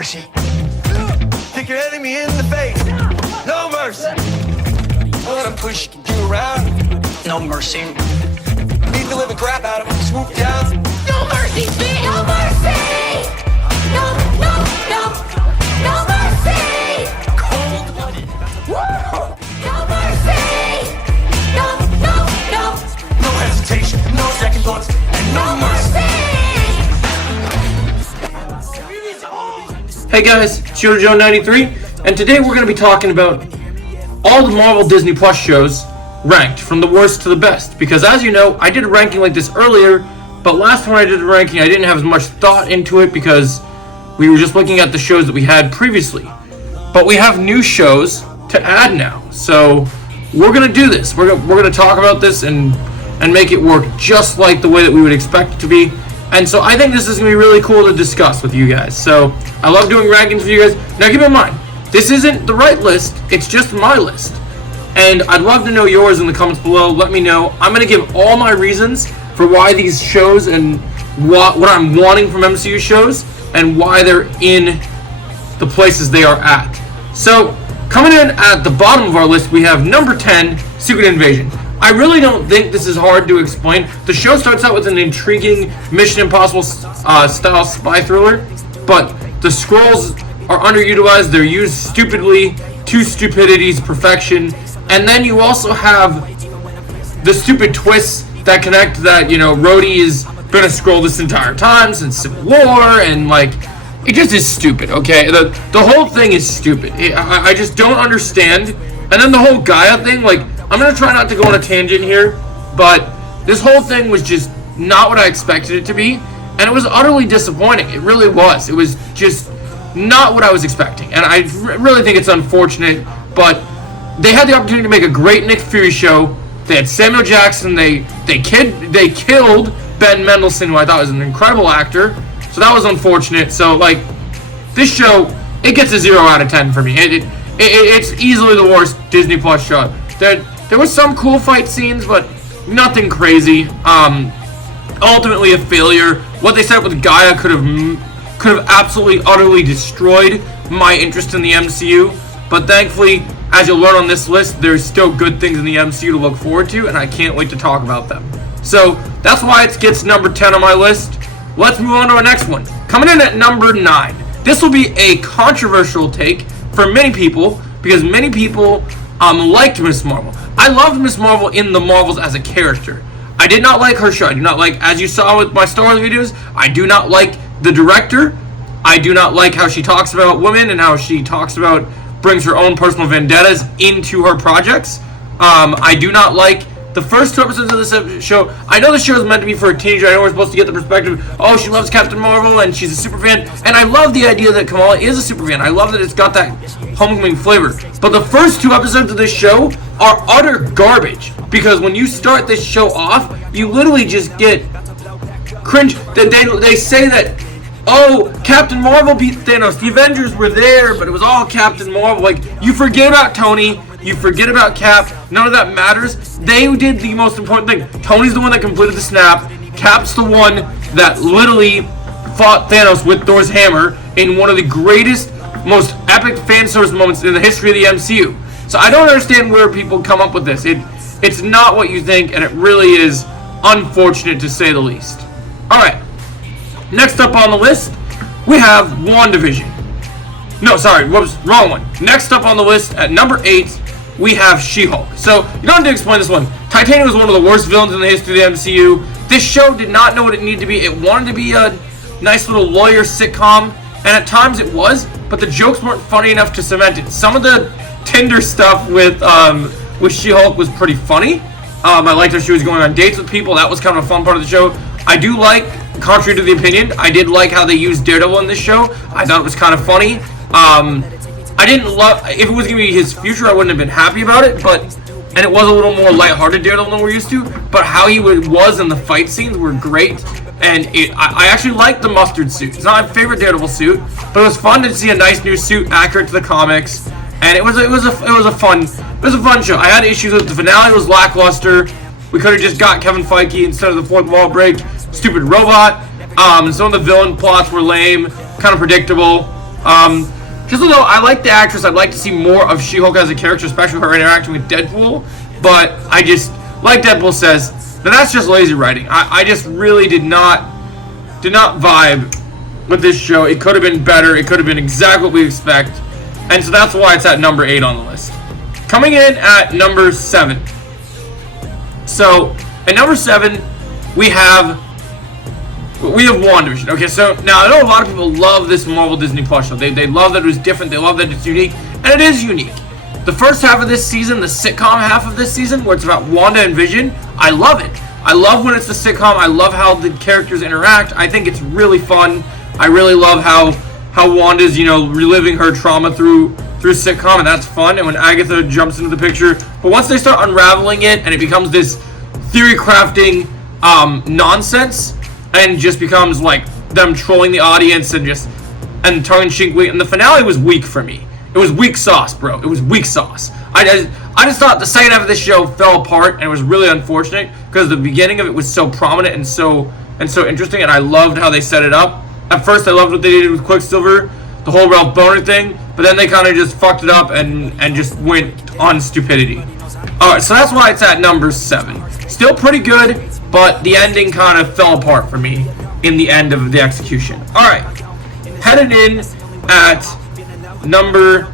mercy. Kick your enemy in the face. No mercy. I wanna push you around. No mercy. Beat the living crap out of him. Swoop down. No mercy, Pete! No mercy! No, no, no, no mercy! Cold-blooded. No mercy! No, no, no, No hesitation. No second thoughts. And no mercy. Hey guys, it's Jojo93, and today we're going to be talking about all the Marvel Disney Plus shows ranked from the worst to the best. Because as you know, I did a ranking like this earlier, but last time I did a ranking I didn't have as much thought into it because we were just looking at the shows that we had previously. But we have new shows to add now, so we're going to do this. We're going to talk about this and make it work just like the way that we would expect it to be. And so I think this is going to be really cool to discuss with you guys. So I love doing rankings with you guys. Now keep in mind, this isn't the right list, it's just my list. And I'd love to know yours in the comments below. Let me know. I'm going to give all my reasons for why these shows and what I'm wanting from MCU shows and why they're in the places they are at. So coming in at the bottom of our list, we have number 10, Secret Invasion. I really don't think this is hard to explain. The show starts out with an intriguing Mission Impossible style spy thriller, but the Skrulls are underutilized. They're used stupidly to stupidity's perfection. And then you also have the stupid twists that connect that, you know, Rhodey has been a Skrull this entire time since Civil War, and like, it just is stupid, okay? The whole thing is stupid. I just don't understand. And then the whole Gaia thing, like, I'm going to try not to go on a tangent here, but this whole thing was just not what I expected it to be, and it was utterly disappointing. It really was. It was just not what I was expecting, and I really think it's unfortunate, but they had the opportunity to make a great Nick Fury show. They had Samuel Jackson. They killed Ben Mendelsohn, who I thought was an incredible actor, so that was unfortunate. So, like, this show, it gets a 0 out of 10 for me. It's easily the worst Disney Plus show. There was some cool fight scenes, but nothing crazy. Ultimately a failure. What they said with Gaia could have absolutely, utterly destroyed my interest in the MCU. But thankfully, as you'll learn on this list, there's still good things in the MCU to look forward to, and I can't wait to talk about them. So that's why it gets number 10 on my list. Let's move on to our next one. Coming in at number 9. This will be a controversial take for many people, because many people liked Miss Marvel. I loved Miss Marvel in the Marvels as a character. I did not like her show. I do not like, as you saw with my Star Wars videos, I do not like the director. I do not like how she talks about women and how she talks about, brings her own personal vendettas into her projects. I do not like the first 2 episodes of this show. I know the show is meant to be for a teenager. I know we're supposed to get the perspective, oh, she loves Captain Marvel and she's a super fan. And I love the idea that Kamala is a super fan. I love that it's got that homecoming flavor. But the first 2 episodes of this show are utter garbage. Because when you start this show off, you literally just get cringe. They say that, oh, Captain Marvel beat Thanos. The Avengers were there, but it was all Captain Marvel. Like, you forget about Tony. You forget about Cap. None of that matters. They did the most important thing. Tony's the one that completed the snap. Cap's the one that literally fought Thanos with Thor's hammer in one of the greatest, most epic fan service moments in the history of the MCU. So I don't understand where people come up with this. It's not what you think, and it really is unfortunate to say the least. Alright. Next up on the list, we have WandaVision. No, sorry, whoops, wrong one. Next up on the list, at number 8, we have She-Hulk. So, you don't need to explain this one. Titania was one of the worst villains in the history of the MCU. This show did not know what it needed to be. It wanted to be a nice little lawyer sitcom, and at times it was, but the jokes weren't funny enough to cement it. Some of the Tinder stuff with She-Hulk was pretty funny. I liked how she was going on dates with people. That was kind of a fun part of the show. I do like, contrary to the opinion, I did like how they used Daredevil in this show. I thought it was kind of funny. I didn't love, if it was going to be his future, I wouldn't have been happy about it, and it was a little more lighthearted Daredevil than we're used to, but how he was in the fight scenes were great, and I actually liked the mustard suit. It's not my favorite Daredevil suit, but it was fun to see a nice new suit accurate to the comics, and it was a fun show. I had issues with the finale. It was lackluster. We could have just got Kevin Feige instead of the fourth wall break, stupid robot. Some of the villain plots were lame, kind of predictable. Just although I like the actress, I'd like to see more of She-Hulk as a character, especially her interacting with Deadpool. But I just, like Deadpool says, that's just lazy writing. I just really did not vibe with this show. It could have been better. It could have been exactly what we expect. And so that's why it's at number 8 on the list. Coming in at number 7. So, at number 7, we have WandaVision. Okay, so now I know a lot of people love this Marvel Disney Plus show. They love that it was different. They love that it's unique. And it is unique. The first half of this season, the sitcom half of this season, where it's about Wanda and Vision, I love it. I love when it's the sitcom. I love how the characters interact. I think it's really fun. I really love how Wanda's, reliving her trauma through sitcom, and that's fun. And when Agatha jumps into the picture, but once they start unraveling it, and it becomes this theory crafting nonsense, and just becomes like them trolling the audience and tongue-in-cheek, and the finale was weak for me. It was weak sauce, bro. It was weak sauce. I just thought the second half of this show fell apart, and it was really unfortunate because the beginning of it was so prominent and so interesting, and I loved how they set it up. At first, I loved what they did with Quicksilver, the whole Ralph Boner thing, but then they kind of just fucked it up and just went on stupidity. Alright, so that's why it's at number 7. Still pretty good, but the ending kind of fell apart for me in the end of the execution. Alright, headed in at number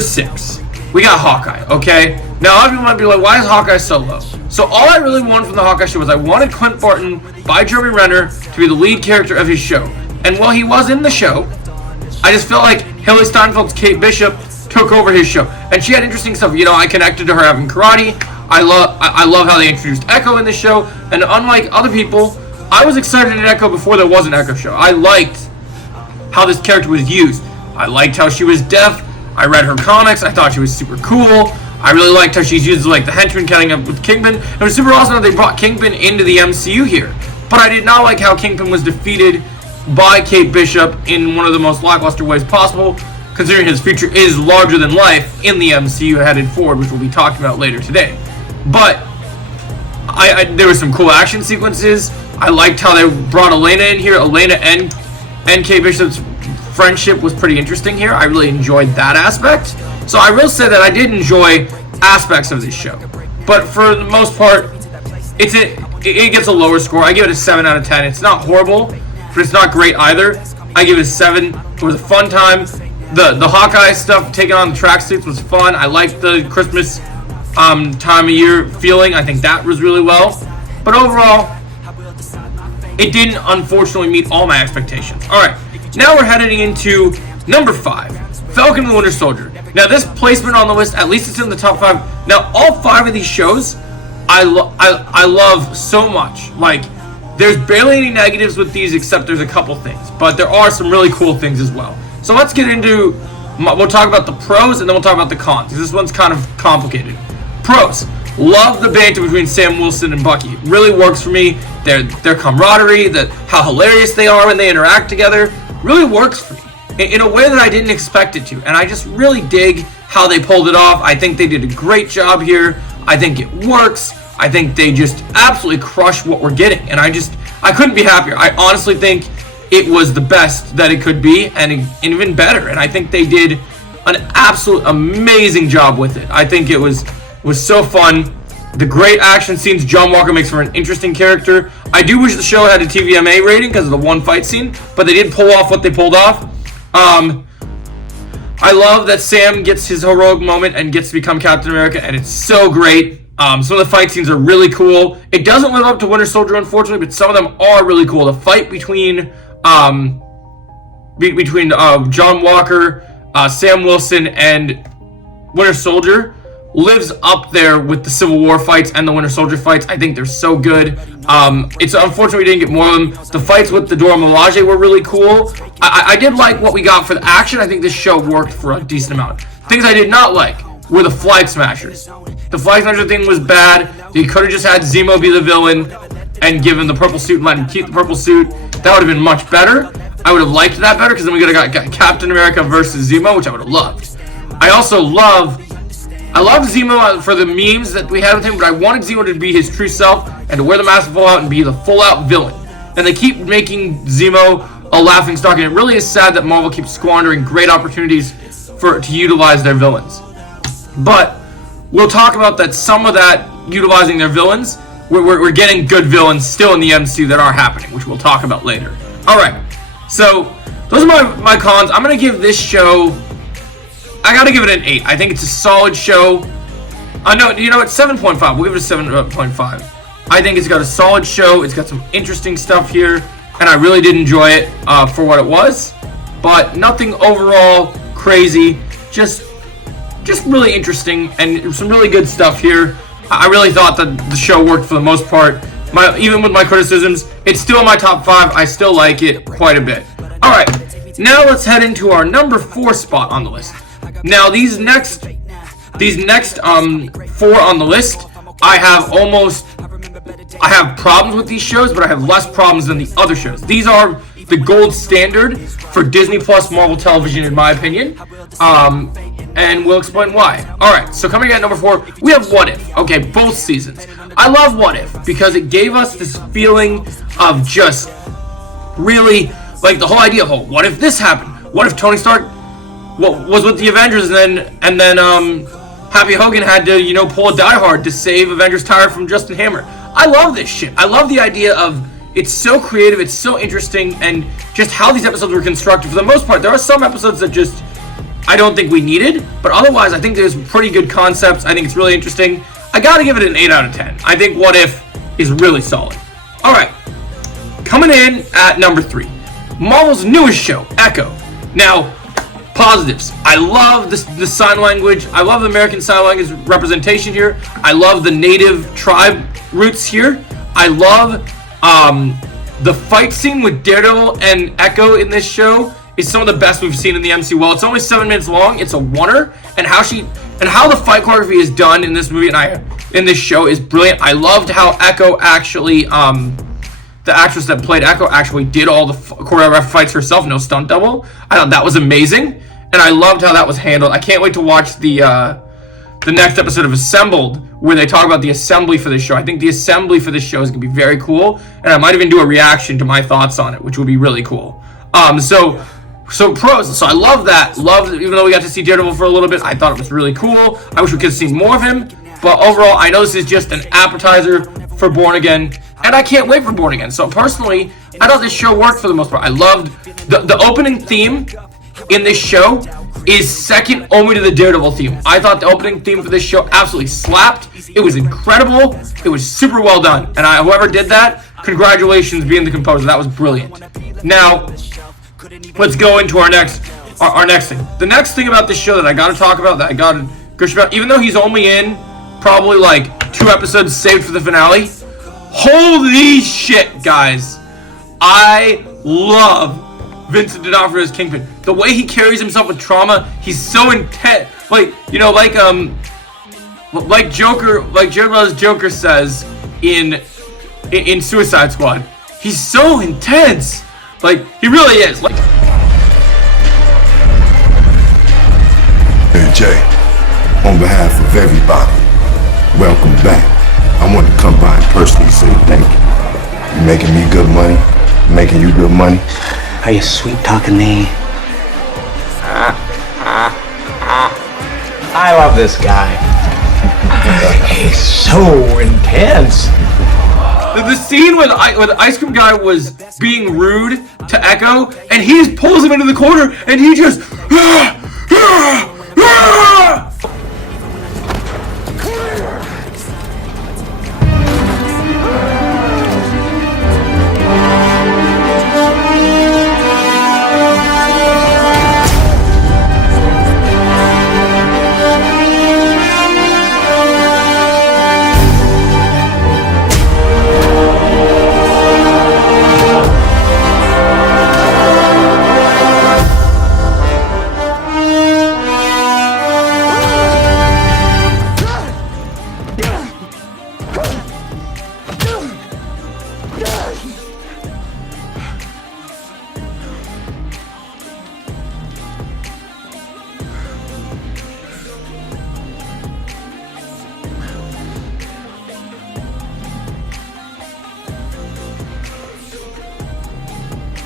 6. We got Hawkeye, okay? Now, a lot of people might be like, why is Hawkeye so low? So all I really wanted from the Hawkeye show was I wanted Clint Barton by Jeremy Renner to be the lead character of his show. And while he was in the show, I just felt like Haley Steinfeld's Kate Bishop took over his show. And she had interesting stuff. I connected to her having karate. I love how they introduced Echo in the show. And unlike other people, I was excited in Echo before there was an Echo show. I liked how this character was used. I liked how she was deaf. I read her comics. I thought she was super cool. I really liked how she's used like the henchman cutting up with Kingpin. It was super awesome that they brought Kingpin into the MCU here. But I did not like how Kingpin was defeated by Kate Bishop in one of the most lackluster ways possible, considering his future is larger than life in the MCU headed forward, which we'll be talking about later today. But there were some cool action sequences. I liked how they brought Elena in here. Elena and Kate Bishop's friendship was pretty interesting here. I really enjoyed that aspect. So I will say that I did enjoy aspects of this show. But for the most part, it gets a lower score. I give it a 7 out of 10. It's not horrible, but it's not great either. I give it a 7. It was a fun time. The Hawkeye stuff, taking on the tracksuits, was fun. I liked the Christmas time of year feeling. I think that was really well. But overall, it didn't unfortunately meet all my expectations. Alright, now we're heading into number 5. Falcon and the Winter Soldier. Now this placement on the list, at least it's in the top 5. Now all 5 of these shows, I love so much. Like, there's barely any negatives with these except there's a couple things. But there are some really cool things as well. So let's get into, we'll talk about the pros and then we'll talk about the cons, because this one's kind of complicated. Pros. Love the banter between Sam Wilson and Bucky. It really works for me. Their camaraderie, how hilarious they are when they interact together, really works for me in a way that I didn't expect it to. And I just really dig how they pulled it off. I think they did a great job here. I think it works. I think they just absolutely crush what we're getting. And I couldn't be happier. I honestly think it was the best that it could be, and even better. And I think they did an absolute amazing job with it. I think it was so fun. The great action scenes. John Walker makes for an interesting character. I do wish the show had a TVMA rating because of the one fight scene, but they did pull off what they pulled off. I love that Sam gets his heroic moment and gets to become Captain America, and it's so great. Some of the fight scenes are really cool. It doesn't live up to Winter Soldier, unfortunately, but some of them are really cool. The fight between John Walker, Sam Wilson, and Winter Soldier lives up there with the Civil War fights and the Winter Soldier fights. I think they're so good. It's unfortunate we didn't get more of them. The fights with the Dora Milaje were really cool. I did like what we got for the action. I think this show worked for a decent amount. Things I did not like were the Flag Smashers. The Flag Smasher thing was bad. You could have just had Zemo be the villain and give him the purple suit and let him keep the purple suit. That would have been much better. I would have liked that better, because then we could have got Captain America versus Zemo, which I would have loved. I love Zemo for the memes that we had with him, but I wanted Zemo to be his true self and to wear the mask full out and be the full out villain. And they keep making Zemo a laughingstock, and it really is sad that Marvel keeps squandering great opportunities to utilize their villains. But we'll talk about that. Some of that utilizing their villains, we're getting good villains still in the MCU that are happening, which we'll talk about later. All right, so those are my cons. I'm gonna give this show, I gotta give it an 8. I think it's a solid show. No, you know what, 7.5. We'll give it a 7.5. I think it's got a solid show. It's got some interesting stuff here, and I really did enjoy it for what it was. But nothing overall crazy. Just really interesting and some really good stuff here. I really thought that the show worked for the most part. Even with my criticisms, it's still in my top 5. I still like it quite a bit. All right, now let's head into our number 4 spot on the list. Now these next 4 on the list, I have problems with these shows, but I have less problems than the other shows. These are the gold standard for Disney Plus Marvel Television, in my opinion. And we'll explain why. Alright, so coming in at number 4, we have What If. Okay, both seasons. I love What If because it gave us this feeling of just really, like the whole idea of, oh, what if this happened? What if Tony Stark was with the Avengers and then Happy Hogan had to, pull a Die Hard to save Avengers Tower from Justin Hammer. I love this shit. I love the idea of, it's so creative, it's so interesting, and just how these episodes were constructed. For the most part, there are some episodes that just I don't think we needed, but otherwise I think there's pretty good concepts. I think it's really interesting. I gotta give it an 8 out of 10. I think What If is really solid. Alright, coming in at number 3, Marvel's newest show, Echo. Now, positives. I love the sign language. I love the American Sign Language representation here. I love the native tribe roots here. I love the fight scene with Daredevil and Echo in this show is some of the best we've seen in the MCU. Well, it's only 7 minutes long. It's a wonder, and how the fight choreography is done in this movie and in this show is brilliant. I loved how Echo actually, the actress that played Echo actually did all the choreographed fights herself, no stunt double. I thought that was amazing, and I loved how that was handled. I can't wait to watch the next episode of Assembled, where they talk about the assembly for this show. I think the assembly for this show is going to be very cool, and I might even do a reaction to my thoughts on it, which would be really cool. So pros. So I love that. Even though we got to see Daredevil for a little bit, I thought it was really cool. I wish we could have seen more of him. But overall, I know this is just an appetizer for Born Again, and I can't wait for Born Again. So personally, I thought this show worked for the most part. I loved the opening theme in this show is second only to the Daredevil theme. I thought the opening theme for this show absolutely slapped. It was incredible. It was super well done. And whoever did that, congratulations being the composer. That was brilliant. Now, let's go into our next thing. The next thing about this show that I gotta talk about, that I gotta gush about, even though he's only in probably like 2 episodes saved for the finale, holy shit, guys. I love Vincent D'Onofrio's Kingpin. The way he carries himself with trauma, he's so intense. Like Joker, like Jared Leto's Joker says in Suicide Squad. He's so intense. Like, he really is. Like, Hey Jay, on behalf of everybody, welcome back. I want to come by and personally say thank you. You're making me good money, making you good money. Are you sweet talking me? I love this guy. He's so intense. the scene when the ice cream guy was being rude to Echo, and he just pulls him into the corner, and he just...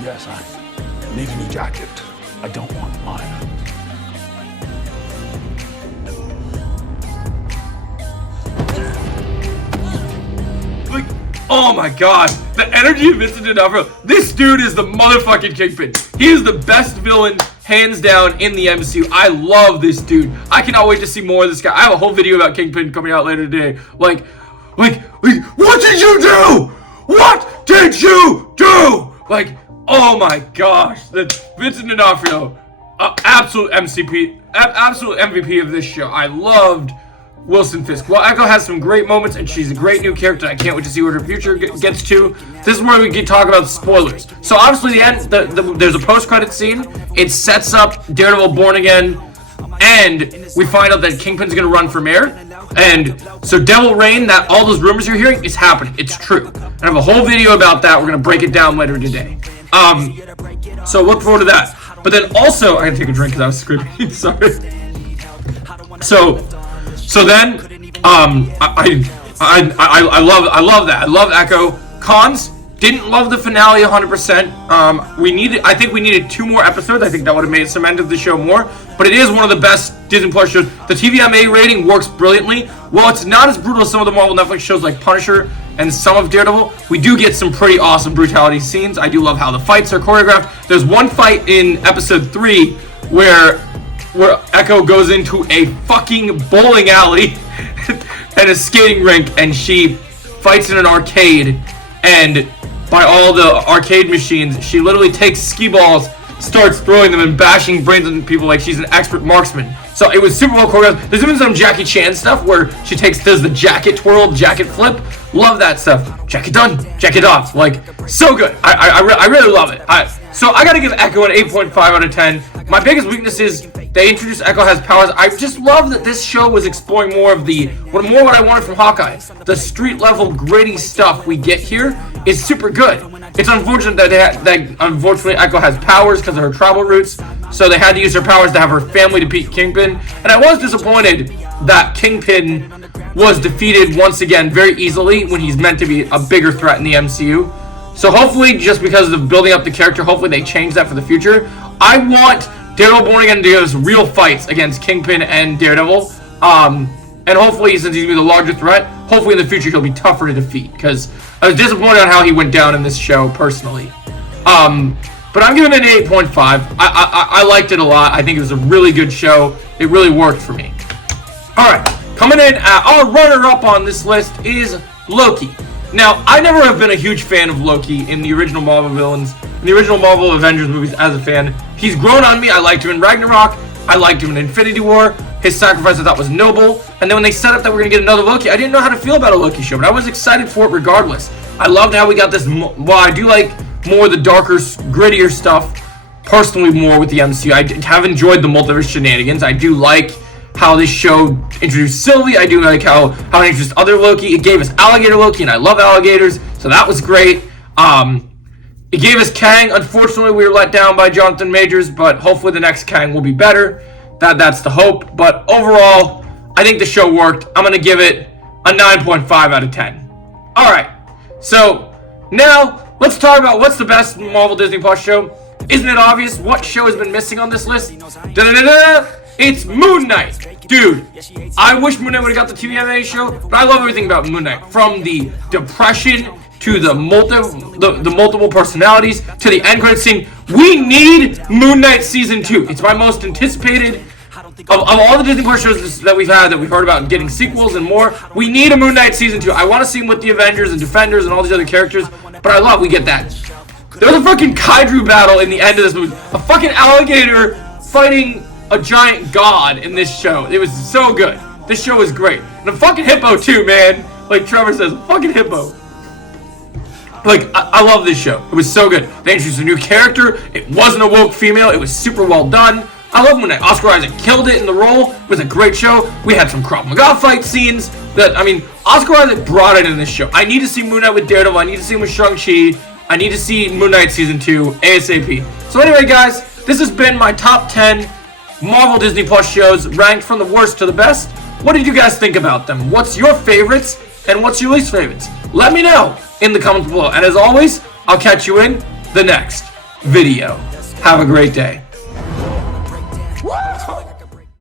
Yes, Make me jacket. I don't want mine. Like, oh my god, the energy of Vincent D'Onofrio. This dude is the motherfucking Kingpin. He is the best villain, hands down, in the MCU. I love this dude. I cannot wait to see more of this guy. I have a whole video about Kingpin coming out later today. Like, what did you do? What did you do? Like, oh my gosh, that's Vincent D'Onofrio, absolute MVP of this show. I loved Wilson Fisk. Well, Echo has some great moments, and she's a great new character. I can't wait to see what her future gets to. This is where we can talk about spoilers. So obviously, the end. There's a post-credit scene. It sets up Daredevil Born Again, and we find out that Kingpin's gonna run for mayor. And so Devil Reign, that all those rumors you're hearing is happening. It's true. I have a whole video about that. We're gonna break it down later today. So look forward to that. But then also, I gotta take a drink because I was screaming. Sorry. So then, I love that. I love Echo. Cons, didn't love the finale 100%. I think we needed 2 more episodes. I think that would have made cemented the show more. But it is one of the best Disney Plus shows. The TVMA rating works brilliantly. While it's not as brutal as some of the Marvel Netflix shows like Punisher and some of Daredevil, we do get some pretty awesome brutality scenes. I do love how the fights are choreographed. There's one fight in episode 3 where Echo goes into a fucking bowling alley and a skating rink, and she fights in an arcade, and by all the arcade machines, she literally takes skee balls, starts throwing them and bashing brains on people like she's an expert marksman. So it was super well choreographed. There's even some Jackie Chan stuff where she does the jacket twirl, jacket flip. Love that stuff. Jacket done, jacket off. Like, so good. I really love it. So I gotta give Echo an 8.5 out of 10. My biggest weakness is they introduced Echo has powers. I just love that this show was exploring more of what I wanted from Hawkeye. The street level gritty stuff we get here is super good. It's unfortunate that unfortunately Echo has powers because of her travel routes, so they had to use her powers to have her family defeat Kingpin. And I was disappointed that Kingpin was defeated once again very easily when he's meant to be a bigger threat in the MCU. So hopefully, just because of building up the character, hopefully they change that for the future. I want Daredevil Born Again to give us real fights against Kingpin and Daredevil. And hopefully, since he's going to be the larger threat, hopefully in the future he'll be tougher to defeat. Because I was disappointed on how he went down in this show, personally. But I'm giving it an 8.5. I liked it a lot. I think it was a really good show. It really worked for me. Alright, coming in at our runner-up on this list is Loki. Now, I never have been a huge fan of Loki in the original Marvel villains, in the original Marvel Avengers movies as a fan. He's grown on me. I liked him in Ragnarok. I liked him in Infinity War. His sacrifice I thought was noble. And then when they set up that we're going to get another Loki, I didn't know how to feel about a Loki show, but I was excited for it regardless. I loved how we got this. Well, I do like more of the darker, grittier stuff, personally, more with the MCU. I have enjoyed the multiverse shenanigans. I do like how this show introduced Sylvie. I do like how it introduced other Loki. It gave us Alligator Loki, and I love alligators, so that was great. It gave us Kang. Unfortunately, we were let down by Jonathan Majors, but hopefully the next Kang will be better. That's the hope. But overall, I think the show worked. I'm going to give it a 9.5 out of 10. All right, so now let's talk about what's the best Marvel Disney Plus show. Isn't it obvious what show has been missing on this list? It's Moon Knight. Dude, I wish Moon Knight would have got the TVMA show, but I love everything about Moon Knight. From the depression to the multiple personalities to the end credits scene. We need Moon Knight Season 2. It's my most anticipated of all the Disney Plus shows that we've had, that we've heard about getting sequels and more. We need a Moon Knight Season 2. I want to see him with the Avengers and Defenders and all these other characters, but I love we get that. There was a fucking Kaiju battle in the end of this movie. A fucking alligator fighting a giant god in this show. It was so good. This show was great. And a fucking hippo too, man. Like Trevor says, fucking hippo. Like, I love this show. It was so good. They introduced a new character. It wasn't a woke female. It was super well done. I love Moon Knight. Oscar Isaac killed it in the role. It was a great show. We had some Krav Maga fight scenes. Oscar Isaac brought it in this show. I need to see Moon Knight with Daredevil. I need to see him with Shang-Chi. I need to see Moon Knight Season 2 ASAP. So anyway, guys, this has been my top 10 Marvel Disney Plus shows ranked from the worst to the best. What did you guys think about them? What's your favorites and what's your least favorites? Let me know in the comments below. And as always, I'll catch you in the next video. Have a great day.